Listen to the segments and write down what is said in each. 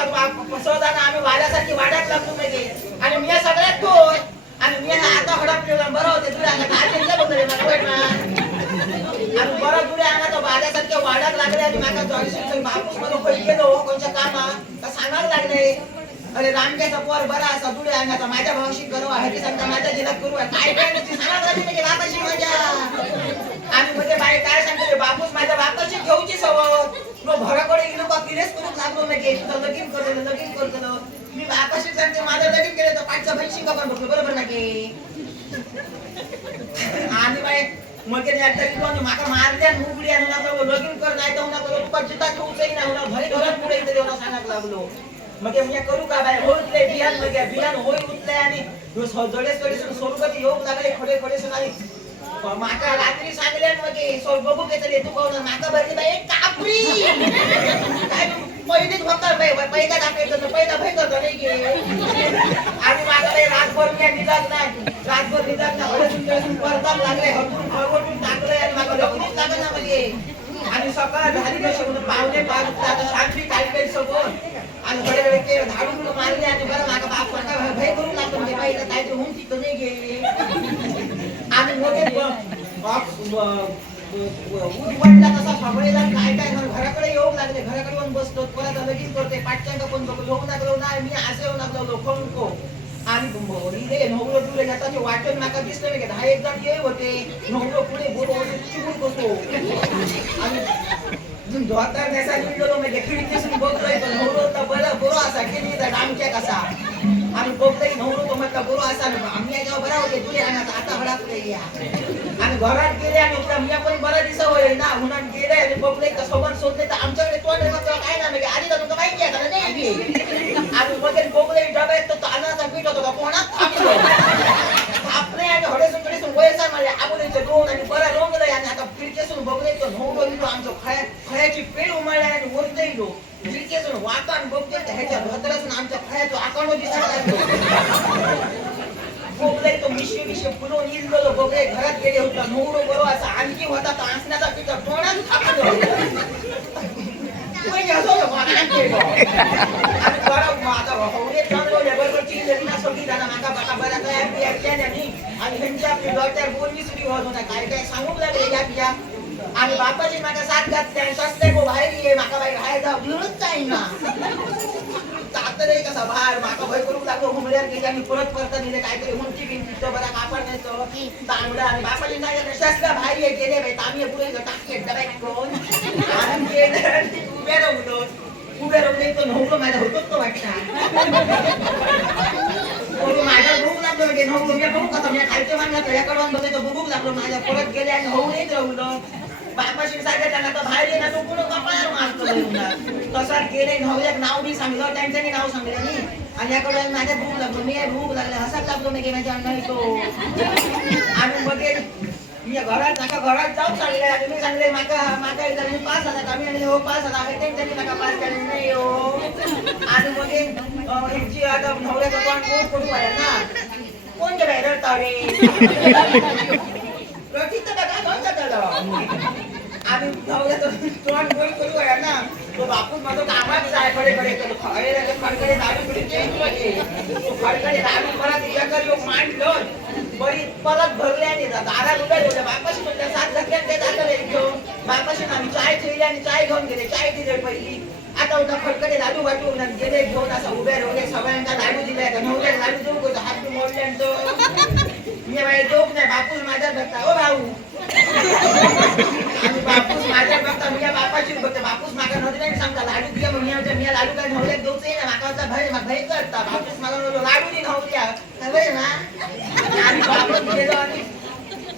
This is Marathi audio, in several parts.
फसवताना आम्ही वाड्यासारखी वाड्यात लागलो म्हणजे आणि मी सगळ्यात थोर आणि मी आता हडपलेला बरं होते तुला काय बोलले मला वाईट ना आणि बरं तुला अंगा तो वाड्यासारख्या वाड्यात लागले आणि माझा जॉईन बापूस मला पैसे गेलो कोणच्या कामा तर सांगायला लागले अरे रामक्याचा पोर बरा असा तुडे अंगाचा माझ्या भावाशी करू आहे की सांगता माझ्या जिल्ह्यात करू आहे काय काय नसती सांगायला लागली म्हणजे बापाशी माझ्या आणि म्हणजे बाई काय सांगते बापूस माझ्या बापाशी घेऊची सवय मग भराकडे गेलो का किरेच करून लागलो म्हणजे तुझं लगीन करतो मी बापाशी सांगते माझं लगीन केलं तर पाठचा भाई शिका पण बघतो बरोबर ना की आणि बाई मग ते एकदा माका मारल्या मुगडी आणून लागलो लगीन कर नाही तर लागलो तुका जिता ठेवूचही नाही होणार भरी घरात पुढे इथे देऊन सांगायला लागलो मग मी करू का बाय होतले बियान मग बियान होई उतले आणि जडेस जडेस सोरगती योग लागले खडे खडे सुनाई माका रात्री सांगले मग सोर बघू घेतले तू कोण माका भरली बाई कापरी काय पहिलीच होता बाई पहिला दाखवायचं पहिला भय करतो नाही गे आणि माझा बाई रातभर मी निघाल नाही रातभर निघाल ना हळसून परताप लागले हटून हळवटून टाकले आणि माका लग्नच लागलं ना म्हणजे आणि सकाळ झाली कशी म्हणून पावणे पाच आता शांती काही काही सगळं आणि बडे बडे ते झाडून मारले आणि बरं मागा बाप मागा भय करून लागतो म्हणजे बाईला काहीतरी होऊन तिथं नाही गे आणि मोठे उठवडला तसा सगळेला काय काय घराकडे येऊ लागले घराकडे येऊन बसतो परत लगीन करते पाठच्या पण बघू येऊ लागलो नाही मी असे येऊ लागलो लोक आणि इथे नवरो तुले जाताचे वाटण नाका दिसलं नाही का 10 जण ये होते नवरो पुढे बोलतो चुकून बसतो आणि धोतर नेसा गेलो म्हणजे खिडकीतून बघतोय पण नवरो तर बरं असा केली तर आमच्या कसा आणि बघतोय नवरो तो म्हटलं बरं असा आम्ही जेव्हा बरा होते तुले आता हडापले या आणि घरात गेले आणि मी पण बरा दिसा होईल ना म्हणून गेले आणि बघले तर सोबत शोधले तर आमच्याकडे तोंड काय ना म्हणजे आधी तुमचं माहिती आहे का नाही आणि बघे बघले डब्यात तर तांदळाचा पीठ होतो का कोणात थापले आणि हडेसून कडेसून वयसा माझ्या आबोलीचे दोन आणि बरा रोंगले आणि आता खिडकीसून बघले तो नवरो इलो आमच्या खळ्याची पेड उमळल्या आणि वरते इलो खिडकीसून वाता आणि बघते ह्याच्या भद्रासून आमच्या खळ्याचं आकांड दिसायला बघले तो मिशी फुलून इल्लो बघले घरात गेले होता नवरो बरो असा आणखी होता तर आसण्याचा पिका तोंडात थापलो कोणी असो आणि बरं आता होणे चांगले बरोबर चिंतली ना सगळी जाणं माका बाका बरा काय आणि ह्यांच्या आपली डॉक्टर बोलणी सुरू होत होता काय काय सांगू लागले या बिया आणि बापाची माझ्या साथ घातल्या सस्ते गो बाहेर ये माका बाई बाहेर जाऊ घेऊनच जाईन ना तातले कसा बाहेर माका भय करू लागलो हुमल्यावर गेले आणि परत नेले काहीतरी उंची बिंची बरा कापड नेतो तांबडा आणि बापाची नाही शस्त्र बाहेर गेले बाई आम्ही पुढे टाके डबे कोण आणि गेले उभे राहून तो नवरो माझा होतोच तो वाटता माझ्या भूक लागलो म्हणजे नवरो मी बघू का मी खायचे मागला त्याकडून बघायचो भूक लागलो माझ्या परत गेले आणि होऊन येत राहुलो बापाशी सांगितलं त्यांना तर बाहेर येणार तो कुठं कपाळावर मारतो तसाच गेले नवऱ्याक नाव बी सांगलं त्यांच्यानी नाव सांगलं नाही आणि याकडे माझ्या भूक लागलो मी भूक लागले हसाच लागलो नाही की माझ्या अंडा येतो आणि बघेल मी घरात जाऊन सांगले आणि मी सांगले माका मी 5,000 कमी आणले हो 5,000 आहे त्यांनी नका 5 केले नाही हो आणि मग ह्यांची आता नवऱ्याचा तोंड कोण करू आहे ना कोणत्या बाहेर रडतावडे रडीत तर काय दोन जातात आणि नवऱ्याचं तोंड कोण करू आहे ना तो बापूस माझं कामात आहे कडे खडकडे दारू खडकडे दारू परत एकर लोक मांडलो बरी परत भरले आणि दारा उभ्या होत्या बापाशी म्हटलं 7 धक्क्यात ते दाखवले घेऊन बापाशी आम्ही चाय ठेवली आणि चाय घेऊन गेले चाय दिले पहिली आता उद्या खडकडे लाडू वाटून गेले घेऊन असं उभ्या राहिले सगळ्यांना लाडू दिले नवऱ्या लाडू देऊ होतो हात मोडले आणि तो मी बाई जोक नाही बापूस माझ्या बघता ओ भाऊ आणि बापूस माझ्या बघता मी बापाची बघते बापूस माझ्या नदीला सांगता लाडू दिया मग मी लाडू काय नवऱ्यात देऊच नाही माकाचा भय करता बापूस माझा लाडू नाही नवऱ्या ना आणि बापूस गेलो आणि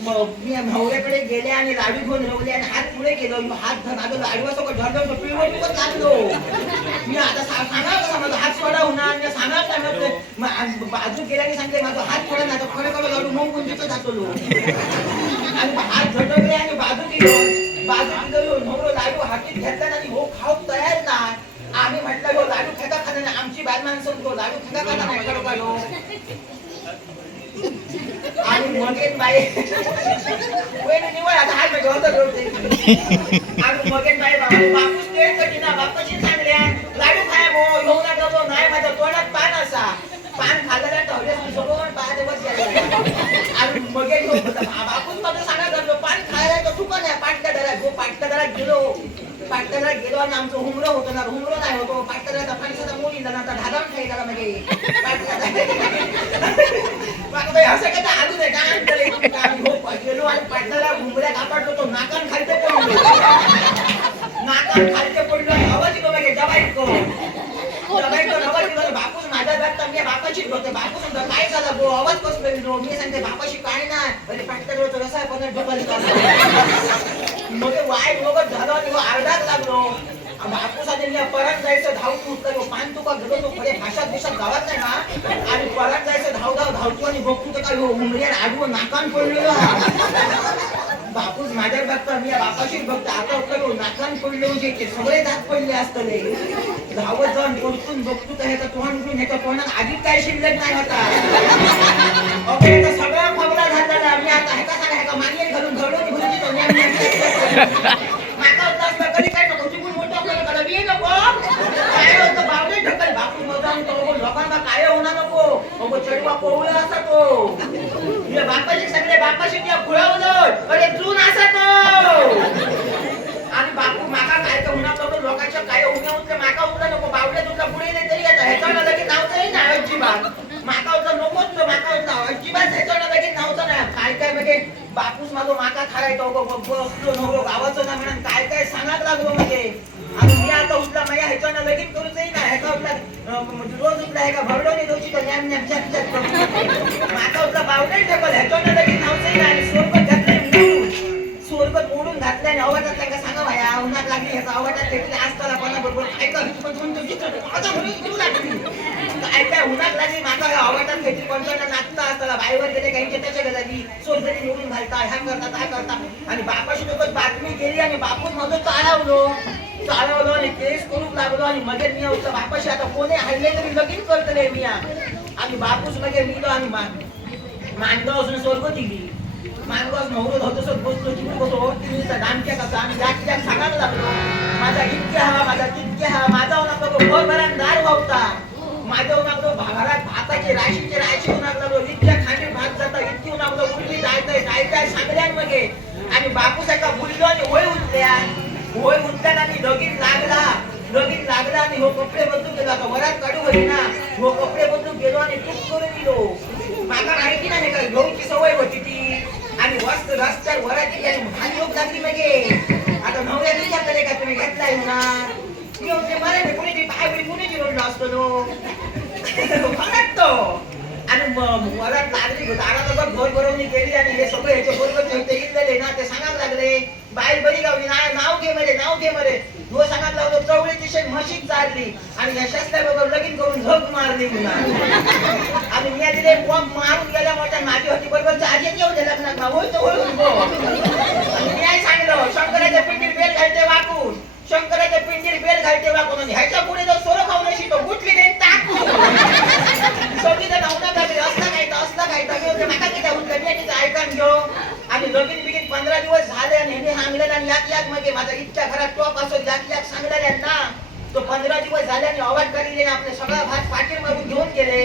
मी नवऱ्याकडे गेले आणि लाडू घेऊन रवले आणि हात पुढे गेलो हात माझं लाडू असं ढळलो पिळवट लागलो मी आता सांगा कसा माझा हात सोडा होणार मी सांगा काय बाजू गेल्याने सांगते माझा हात सोडा नाही तर खरं लाडू मग गुंजीचं जातलो आणि हात झटकले आणि बाजू दिलो नवरो लाडू हातीत घेतला आणि हो खाऊ तयार नाही आम्ही म्हटलं गो लाडू खेका खाना नाही आमची बाय माणसं गो लाडू खेका खाना नाही करू का आणि मगेन बाई वेळ निवड आता हात घेऊन होते आणि मगेन बाई बापूस वेळ कधी ना बापाशी सांगल्या लाडू खाया मो येऊ नका मो नाही माझ्या तोंडात पान असा पान खाल्लेला ठेवले सगळं पायाने बस गेले आणि मगे बापूच माझं सांगा करतो पान खायला तर चुका नाही पाटल्या गेलो आणि आमचं हुमरं होतं ना हुमरं नाही होतो पाटल्याचा पाणीचा मोडी ना आता धादाम खायला म्हणजे असं काय आलू नाही काय गेलो आणि पाटल्याला घुमऱ्या कापाडलो तो नाकान खालते पडलो आवाज येतो म्हणजे दबाईत बापूस माझ्या बात मी बापाशीच होते बापूस म्हणतो काय झाला गो आवाज कसलो मी सांगते बापाशी काय नाही अरे पाटल्या रसा पण डबल मग वाय वगैरे झालं आणि अर्धाच लागलो बापूस आधी परत जायचं धावतो उठलो पान तुका गेलो तो पुढे भाषात गावात नाही ना आणि परत जायचं धावतो आणि बघतो तर काय उमऱ्या आडवं नाकान पडलेलो बापूस माझ्या बघता मी बापाशीच बघतो आता उठलो नाकान पडले म्हणजे सगळे दात पडले असतले धावत जाऊन परतून बघतो तर ह्याचा तोंड उठून ह्याच्या तोंडात आधीच काय शिल्लक नाही होता सगळा फगला झाला मी आता ह्याका सांगा ह्याका मागे घालून घडून माका होता कधी काय नको चुकून मोठं आपल्याला करा मी नको काय होतं बावडे ढकल बापू मजान तो लोकांना काय होणार नको अगो चढवा पोवला असा तो बापाशी सगळे बापाशी खुळावलं अरे जून असा तो आणि बापू माका काय तर होणार नको लोकांच्या काय उन्या उठले माका उठला नको बावडे तुला पुढे नाही तरी येतं ह्याच्यावर लगेच नावचंही नाही अजिबात माका उठला नकोच माका उठला अजिबात ह्याच्यावर लगेच नावचं नाही काय काय म्हणजे बापूस माझं माका खारायचो बसलो नव्हतो गावाचं ना म्हणून काय काय सांगायला लागलो म्हणजे आणि मी आता उठला माझ्या ह्याच्यानं लगेच करूचही नाही ह्याचा उठला रोज उठला ह्याका भरडवणी दोची तर न्याम न्याम चट चट माका उठला बावडे ढकल ह्याच्यानं लगेच नावचंही नाही आणि सोरबत घातले सोरबत मोडून घातले आणि अवाटात त्यांना सांगा भाया उन्हात लागली ह्याचा अवाटात घेतली असताना कोणाबरोबर ऐका पण माझा म्हणून घेऊ लागली काय काय उन्हात लागली माका अवाटात घेतली कोणत्या नाचता असताना बाईवर गेले काही त्याच्या घराली सोरबती मोडून घालता ह्या करता काय करता आणि बापाशी लोक बातमी केली आणि बापूस माझं चालवलो आणि केस करू लागलो आणि मध्ये मी होतं बापाशी आता कोणी हल्ले तरी लगीन करतले मी आणि बापूस मध्ये मिलो आणि मानगाव असून स्वर्ग दिली मानगाव नवरो होतो बसलो तिकडे बसो तिचा डामक्या कसा आणि जागच्या सांगायला लागलो माझा इतक्या हा माझा तितक्या हा माझा होणार भर भरान दार वावता माझ्या होणार घरात भाताचे राशी होणार लागलो इतक्या खांडी भात जाता इतकी होणार उलटी जायचंय काय सांगल्यांमध्ये आणि बापूसारखा बुललो आणि होय उठल्या आणि लगीन लागला आणि हो कपडे बदलून गेलो आता वरात काढू होई ना हो कपडे बदलून गेलो आणि तूप करून दिलो माका माहिती नाही का घेऊची सवय होती ती आणि वस्त रस्त्यावर वराची आणि भारी लोक लागली म्हणजे आता नवऱ्या विचारले का तुम्ही घेतलाय ना मी होते मला कोणी पाय कोणी जिरवलं असतो तो आणि वरात लागली दारात घर भरवणी केली आणि हे सगळे ह्याचे बरोबर ते इल्लेले ना ते सांगायला लागले बाहेर बरी गावली नाव घे मरे हो सांगायला लागलो चवळीची शेण म्हशीत चालली आणि यशासल्या बरोबर लगीन करून झोप मारली मुला आणि मी तिथे पंप मारून गेल्या मोठ्या माझी होती बरोबर चार्जेस येऊ दे लग्नात ना होय तो आणि मी सांगितलं शंकराच्या पिंडीर बेल घालते वाकून आणि ह्याच्या पुढे जर सोरं खाऊ नशी तो गुटली देईन टाक सगळी जण असला काय तर नका किती उठलं ऐकून घेऊ आणि लगीन बिगीन 15 दिवस झाले आणि ह्याने सांगलेला आणि याक मध्ये माझ्या इतक्या घरात टॉप असो याक सांगलेल्या ना तो 15 दिवस झाले आणि आवाज करीले आपले सगळा भात पाटील मारून घेऊन गेले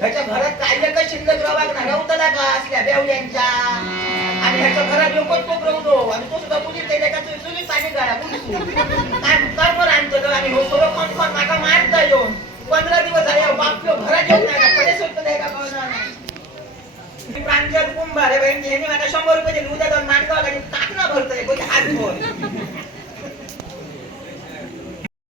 ह्याच्या घरात काय का शिल्लक रवतला का असल्या बेवड्यांच्या आणि ह्याच्या घरात लोकच तो रवतो आणि तो सुद्धा तुझी केले का तुझी पाणी गाळा कर्म आणतो आणि हो सोडं कोण माका मारता येऊन 15 दिवस झाले बापलो घरात येऊन नाही का कडे सोडतो नाही का कळणार नाही प्रांजल कुंभार ह्याने मला 100 रुपये दिले उद्या जाऊन मानगावला टाकणं भरतोय हात भर